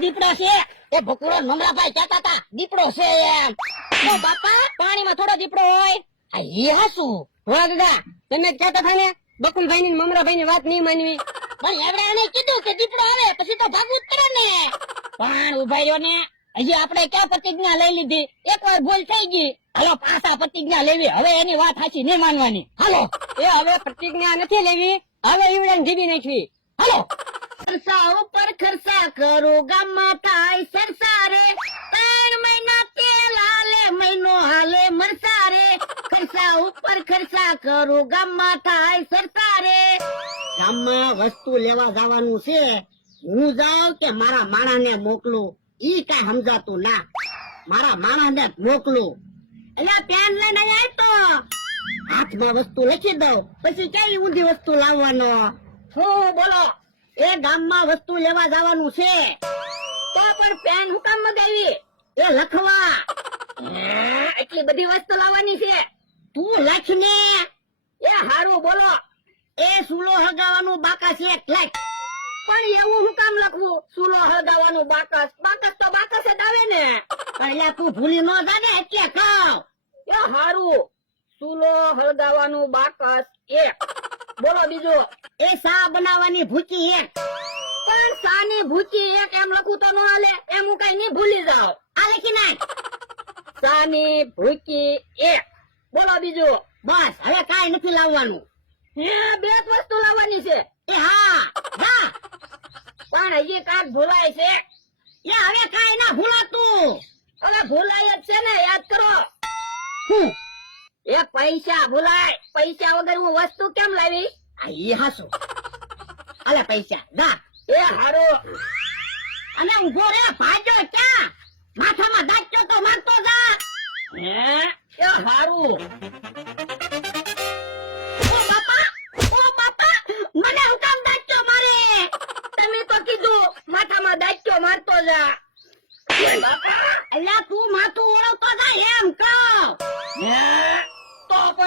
દીપડો છે. એ ભકુરો નમરાભાઈ કહેતા હતા, દીપડો છે એમ. તો બાપા, પાણીમાં થોડો દીપડો હોય. આ એ હાસું. વાહ દાદા, તમે કહેતા હતા ને બકુલભાઈ ની મમરાભાઈ ની વાત નહીં માનવી. પણ એવડે એને કીધું કે દીપડો આવે, પછી તો ભાગવું જ ને. પણ ઊભા ને, હજી આપણે ક્યાં પ્રતિજ્ઞા લઈ લીધી? એક વાર ભૂલ થઈ ગઈ. હાલો, પાછા પ્રતિજ્ઞા લેવી. હવે એની વાત સાચી નહીં માનવાની. હાલો, એ હવે પ્રતિજ્ઞા નથી લેવી. હવે ઈવડે જીવી નાખવી. હાલો. ખર્ચા ઉપર ખર્ચા કરો. ગામમાં થાય સરસા રે ત્રણ મહિના તેલ હાલે, મહિનો હાલે મરસા રે ખર્ચા ઉપર ખર્ચા કરો. ગામમાં થાય સરસા રે ગામમાં વસ્તુ લેવા જવાનું છે. હું જાઉં કે મારા માણાને મોકલું. ઈ કઈ સમજાતું ના. મારા માણાને મોકલું. એટલે પેન લઈને આવ્યો તો. હાથમાં વસ્તુ લખી દઉં. પછી કઈ ઊંધી વસ્તુ લાવવાનો? હું બોલો. એ ગામમાં વસ્તુ લેવા જવાનું છે, તો પણ પેન હું મગાવી. એ લખવા. એટલી બધી વસ્તુ લાવવાની છે. તું લખ ને એ હારું બોલો. એ સુલો હગાવાનું બાકાસ એક લખ. પણ એવું હું કામ લખવું? સુલો હળગાવાનું બાકસ. બાકસ તો બાકસ જ આવે ને. એટલે તું ભૂલી ન જાને એટલે કહું એ હારું. સુલો હળગાવાનું બાકસ એક. બોલો બીજું. એ સા બનાવવાની ભૂચી એક પણ સાની ભૂચી એક એમ લખું તો ન હાલે. એમ હું કઈ નહીં ભૂલી જાવ આ લખી નાખ. સાની ભૂકી એક. બોલો બીજું. બસ હવે કાઈ નથી લાવવાનું. હે બે જ વસ્તુ લાવવાની છે. એ હા હા પણ હજી કાંક ભૂલાય છે. એ હવે કાઈ ના ભૂલાતું. હવે ભૂલાય જ છે ને યાદ કરો. હું? એ પૈસા ભૂલાય. પૈસા વગર હું વસ્તુ કેમ લાવી? આ ઈ હાસુ. અલે પૈસા જા એ હારો. અને ઊભો રે ભાજો ક્યાં? માથામાં દાચ્યો તો મારતો જા. હે? એ હારું. ઓ બાપા ઓ બાપા મને હું કામ દાચ્યો મારે. તમે તો કીધું માથામાં દાચ્યો મારતો જા. એ બાપા અલ્યા તું માથું ઓળવતો જા એમ કહો. હે?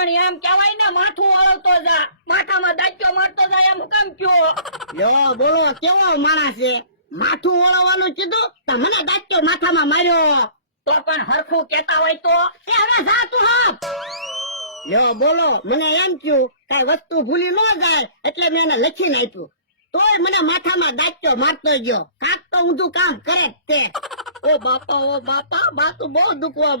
પણ એમ કહેવાય ને માથું હળવતો જા માથામાં દાચ્યો મારતો જા એમ કેમ કયો યો બોલો કેવો માણસ છે માથું ઓળવવાનું કીધું તો મને દાચ્યો માથામાં માર્યો તો પણ હરખું કેતા હોય તો એ હવે જા તું હપ યો બોલો મને એમ કયું કઈ વસ્તુ ભૂલી ન જાય એટલે મેં એને લખીને આપ્યું તોય મને માથામાં દાચ્યો મારતો ગયો કાક તો ઊંધું કામ કરે જ તે ઓ બાપા ઓ બાપા બાતું બહુ દુખવા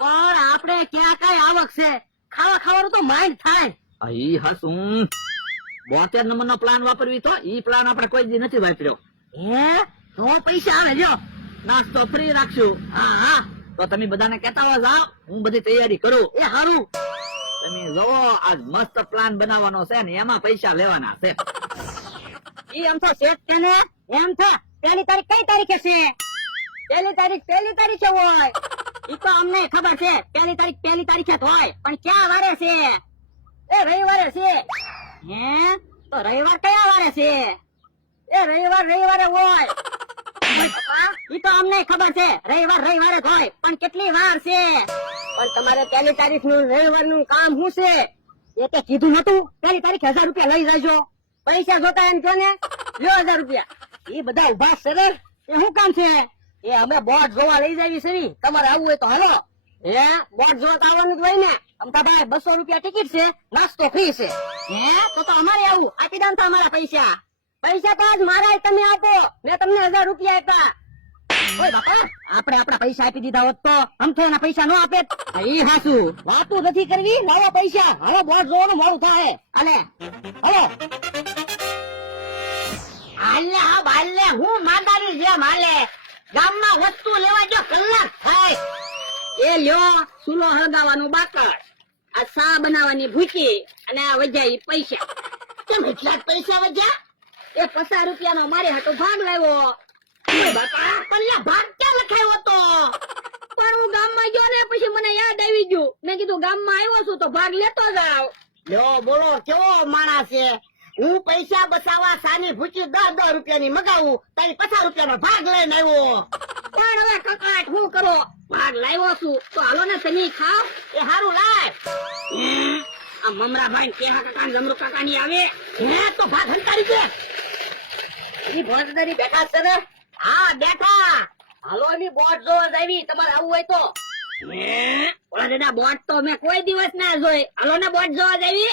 હા આપણે ક્યાં આવક છે? ખાવા ખાવાનું તો માઇન્ડ થાય. ઈ હસું. બોતેર નંબર નો પ્લાન વાપરવી તો ઈ પ્લાન આપણે કોઈ દી નથી વાપર્યો. હે? તો પૈસા આવે લ્યો. નાસ્તો ફ્રી રાખશું. હા હા. તો તમે બધાને કહેતા હોય જાઓ હું બધી તૈયારી કરું. એ સારું તમે જોવો, આજ મસ્ત પ્લાન બનાવવાનો છે ને, એમાં પૈસા લેવાના છે. ઈ એમ તો શેઠ છે ને એમ તો પેલી તારીખ કઈ તારીખે છે? પેલી તારીખ પેલી તારીખે હોય. ઈ તો અમને ખબર છે પેલી તારીખ પેલી તારીખે જ હોય. પણ ક્યાં વારે છે? એ રવિવારે છે. હે? તો રવિવાર કયા વારે છે? એ રવિવાર, રવિવારે હોય. ઈ તો અમને ખબર છે રવિવાર રવિવારે જ હોય પણ કેટલી વાર છે? પણ તમારે પહેલી તારીખનું રવિવારનું કામ શું છે? એ તે કીધું નતું પહેલી તારીખ હજાર રૂપિયા લઈ જજો. પૈસા જોતા એમ છો ને? લ્યો હજાર રૂપિયા. એ બધા ઊભા છે એ શું કામ છે? એ અમે બોટ જોવા લઈ જાય છે. તમારે આવવું હોય તો હાલો. હે? બોટ જોવા આવવાનું જ હોય ને. અમતાભાઈ બસો રૂપિયા ટિકિટ છે. નાસ્તો ફ્રી છે. હે? તો તો અમારે આવું. આપી દો ને તો અમારા પૈસા. પૈસા તો મારા તમે આપો. મેં તમને હજાર રૂપિયા આપ્યા. આપણે આપણા પૈસા આપી દીધા હોત તો અમથો એના પૈસા નો આપે. ઈ હાસુ. વાતું નથી કરવી, લાવો પૈસા. હવે બોટ જોવાનું મોડું થાય. અલે હલો. હાલે, હા હાલે હું માદારી જેમ હાલે. ગામમાં વસ્તુ લેવા જો કલાક થાય. એ લ્યો સુલો હળગાવાનું બાકર આ સા બનાવવાની ભૂકી અને આ વજ્યા પૈસા. કેમ એટલા પૈસા વજ્યા એ પચાસ રૂપિયાનો મારે હાટો ભાગ લાવ્યો ભાગ ક્યાં લખાયો તો પણ હું ગામમાં ગયો ને પછી મને યાદ આવી ગયું. મેં કીધું, ગામમાં આવ્યો છું તો ભાગ લેતો જાવ. લ્યો બોલો, કેવો માણસ છે? હું પૈસા બચાવવા સાની ભૂચી દસ દસ રૂપિયાની મગાવું, તારી પચાસ રૂપિયાનો ભાગ લઈને આવ્યો. પણ હવે કકાટ, હું કરો? ભાગ લાવ્યો છું. તો હાલો ને તમે ખાવ એ સારું લાય. આ મમરા ભાઈ કેહા કાકા ને કાકા ની આવે? હે, તો ભાગ હંકારી દે. ઈ બેઠા છે ને? હા બેઠા. હાલો ની બોટ જોવા જાવી. તમારે આવવું હોય તો. ઓલા દાદા બોટ તો મેં કોઈ દિવસ ના જોઈ. હાલો ને બોટ જોવા જાવી?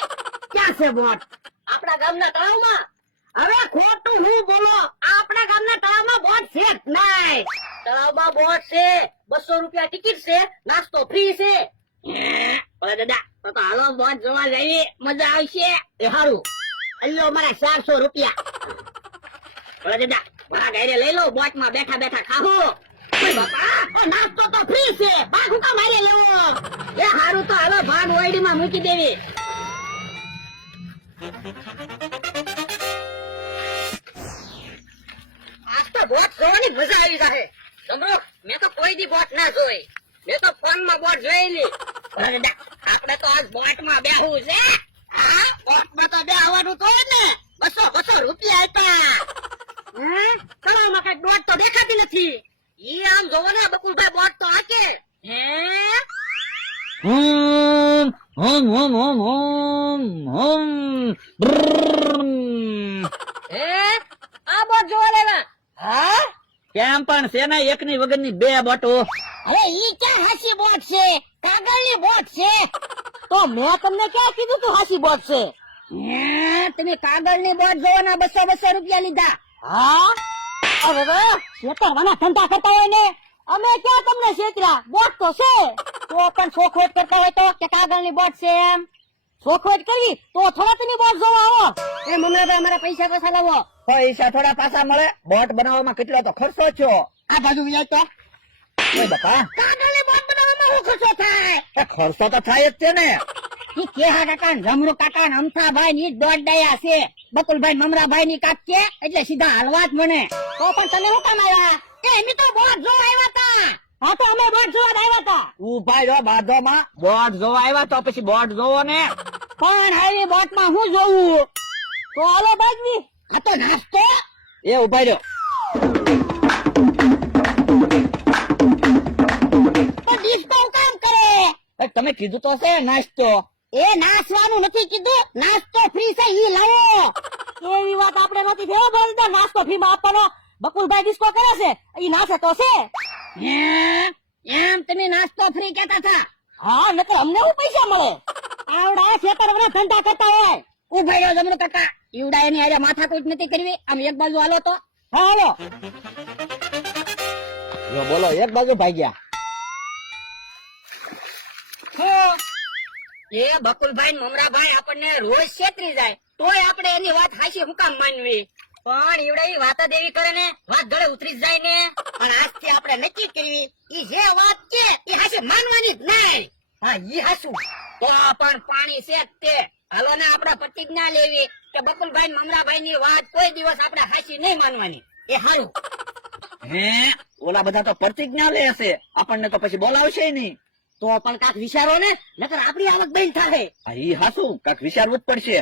ક્યાં છે બોટ? આપણા ગામના તળાવમાં. હવે ખોટું હું બોલો? આપણા ગામના તળાવમાં બોટ છે જ નહીં. તળાવમાં બોટ છે. બસો રૂપિયા ટિકિટ છે. નાસ્તો ફ્રી છે? ઓલા દાદા તો હાલો બોટ જોવા જાવી. મજા આવશે. એ હારું. અલ્લો મારા ચારસો રૂપિયા. દાદા મારા ઘરે લઈ લો બોટમાં બેઠા બેઠા ખાહો. નાસ્તો તો ફ્રી છે. ભાગ હું કામ લેવો. એ હારું તો હાલો, ભાગ ઓયડી માં મૂકી દેવી. આજ તો બોટ જોવાની મજા આવી જાહે. ચંદ્રો, મેં તો કોઈ દી બોટ ના જોઈ. મેં તો ફોનમાં બોટ જોયેલી. આપણે તો આજ બોટમાં બેહવું છે. હા, બોટમાં તો બે આવવાનું તો ને. બસો બસો રૂપિયા હમ? તળાવમાં કઈ બોટ તો દેખાતી નથી. ઈ આમ જોવો ને બકુલભાઈ બોટ તો હાકે. હે? હમ હમ હમ હમ હમ હમ હે? આ બોટ જોવા લેવા હા? કેમ પણ છે ને એકની વગરની બે બોટો. અરે ઈ ક્યાં હાસી બોટ છે? કાગળની બોટ છે? તો મેં તમને ક્યાં કીધું તું હાસી બોટ છે? હે, તમે કાગળની બોટ જોવાના બસો બસો રૂપિયા લીધા. હા? અરે ધંધા કરતા હોય ને? અમે ક્યાં તમને શેતર્યા બોટ તો છે. તો પણ શોખવટ કરતા હોય તો કે કાગળની બોટ છે એમ. શોખવટ કરવી તો થોડા બોટ જોવા આવો. એ મમરાભાઈ અમારા પૈસા પાછા લાવો. પૈસા થોડા પાછા મળે. બોટ બનાવવામાં કેટલો તો ખર્ચો છો આ બાજુ વ્યાજ તો. ઓય બાપા. કાગળની બોટ બનાવવામાં શું ખર્ચો થાય? એ ખર્ચો તો થાય જ છે ને. કે કેહા કાકા ને કાકા ને અમથાભાઈ ની દોઢ દયા છે. બકુલભાઈ મમરાભાઈ ની કાક કે એટલે સીધા હાલવા જ મને. તો પણ તમે શું કામ આવ્યા? એ એમની તો બોટ જોવા આવ્યા હતા. હા તો અમે બોટ જોવા આવ્યા તા ઊભા રહ્યો બાધોમાં બોટ જોવા આવ્યા તો પછી બોટ જોવો ને. પણ હારી બોટમાં હું જોવું તો હાલો બાજવી. આ તો નાસ્તો. એ ઊભા રહ્યો તો ડિસ્કો કામ કરે. તમે કીધું તો છે નાસ્તો. એ નાસવાનું નથી કીધું. નાસ્તો ફ્રી છે ઈ લાવો. એવી વાત આપણે નથી થયો બોલતા નાસ્તો ફ્રી માં આપવાનો. બકુલભાઈ ડિસ્કો કરે છે. ઈ નાસે તો છે. એમ તમે નાસ્તો ફ્રી કેતા હતા? હા નકર અમને શું પૈસા મળે? આવડા ખેતરના ધંધા કરતા હોય. ઊભો રહ્યો જમણો કાકા. ઈવડા એની હારે માથાકૂટ નથી કરવી. આમ એક બાજુ હાલો તો. હા હાલો. બોલો એક બાજુ ભાગ્યા. એ બકુલભાઈ, મમરાભાઈ, આપણને રોજ છેતરી જાય. તોય આપણે એની વાત હાશી હું માનવી? પણ એવડે વાત જ કરે ને, વાત ગળે ઉતરી જાય ને. પણ આજથી આપણે નક્કી કરવી ઈ જે વાત છે એ હાશે માનવાની જ નહીં. હા, ઈ હાશું તો પણ પાણી છે તે. હાલો ને, આપણે પ્રતિજ્ઞા લેવી કે બકુલભાઈ મમરાભાઈ ની વાત કોઈ દિવસ આપણે હાશી નહીં માનવાની. એ હારું. હે, ઓલા બધા તો પ્રતિજ્ઞા લે હશે. આપણને તો પછી બોલાવશે નહીં. તો પણ કાક વિચારો ને નકર આપડી આવક બંધ આ ઈ હાસુ કાક વિચારવું જ પડશે.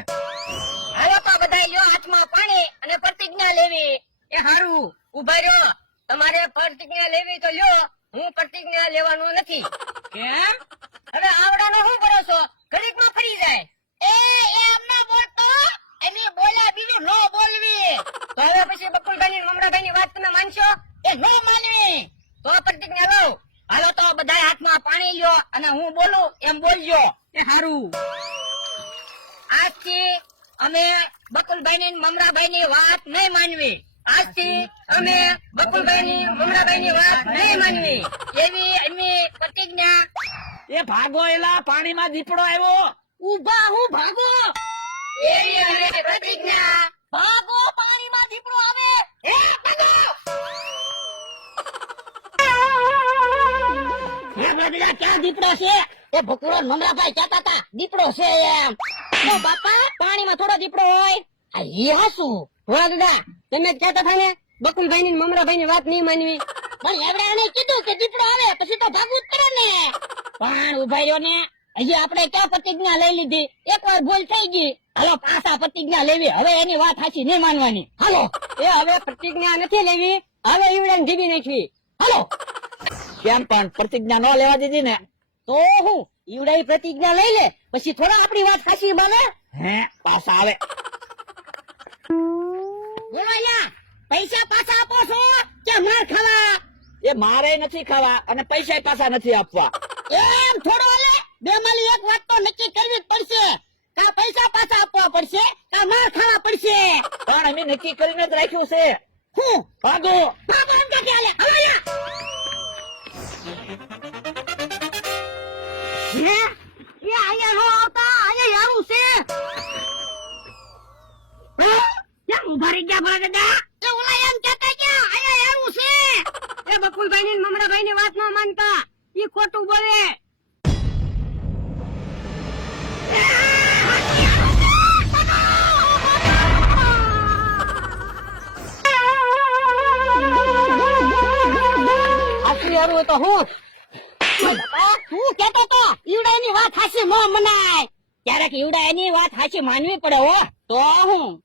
હાલો તો બધા લ્યો હાથમાં પાણી અને પ્રતિજ્ઞા લેવી. એ હારું ઊભા રહ્યો. તમારે પ્રતિજ્ઞા લેવી તો લ્યો. હું પ્રતિજ્ઞા લેવાનો નથી. કેમ? હવે આવડાનો શું કરો છો ઘડીકમાં ફરી જાય. એ એ અમને બોલતો. એની બોલ્યા બીજું નો બોલવી. તો હવે પછી બકુલભાઈ ની મમરાભાઈ ની વાત તમે માનશો? એ નો માનવી. તો પ્રતિજ્ઞા લો હાલો તો બધા હાથમાં પાણી લ્યો અને હું બોલું એમ બોલજો. એ સારું આજથી અમે બકુલભાઈ ની મમરાભાઈ ની વાત નહીં માનવી. આજથી અમે બકુલભાઈ ની મમરાભાઈ ની વાત નહીં માનવી. એવી એમની પ્રતિજ્ઞા. એ ભાગો એલા પાણીમાં દીપડો આવ્યો. ઊભા હું ભાગો. એવી અમે પ્રતિજ્ઞા. દીપડો છે. એ ભકુરો મમરાભાઈ કહેતા હતા, દીપડો છે એમ. તો બાપા, પાણીમાં થોડો દીપડો હોય. આ ઈ હાસું. વાહ દાદા, તમે કહેતા હતા ને બકુલભાઈ ની મમરાભાઈ ની વાત નહીં માનવી. પણ એવડે એને કીધું કે દીપડો આવે, પછી તો ભાગવું જ ને. પણ ઊભા ને, હજી આપણે ક્યાં પ્રતિજ્ઞા લઈ લીધી? એક વાર ભૂલ થઈ ગઈ. હાલો, પાછા પ્રતિજ્ઞા લેવી. હવે એની વાત સાચી નહીં માનવાની. હાલો, એ હવે પ્રતિજ્ઞા નથી લેવી. હવે ઈવડે જીવી નાખવી. હાલો. કેમ પણ પ્રતિજ્ઞા ન લેવા દીધી ને? તો હું ઈવડાઈ પ્રતિજ્ઞા લઈ લે પછી થોડા આપણી વાત ખાસી માને. હે પાછા આવે. બોલો અહીંયા પૈસા પાછા આપો છો કે માર ખાવા? એ મારે નથી ખાવા અને પૈસા પાછા નથી આપવા. એમ થોડો હાલે? બે માલી એક વાત તો નક્કી કરવી જ પડશે. કા પૈસા પાછા આપવા પડશે કા માર ખાવા પડશે? પણ અમે નક્કી કરીને જ રાખ્યું છે. હું? ભાગો. ભાગો એમ કે હાલે. ઊભા રહી ગયા મારા દાદા એ ઓલા એમ કહેતા કે અહીંયા આવું છે. એ બકુલભાઈ ની મમરાભાઈ ની વાત ન માનતા. ઈ ખોટું બોલે. હારું તો હું? તું કેતો તો ઈવડા વાત હાસી મો મનાય. ક્યારેક ઈવડા એની વાત હાચી માનવી પડે હો તો હું.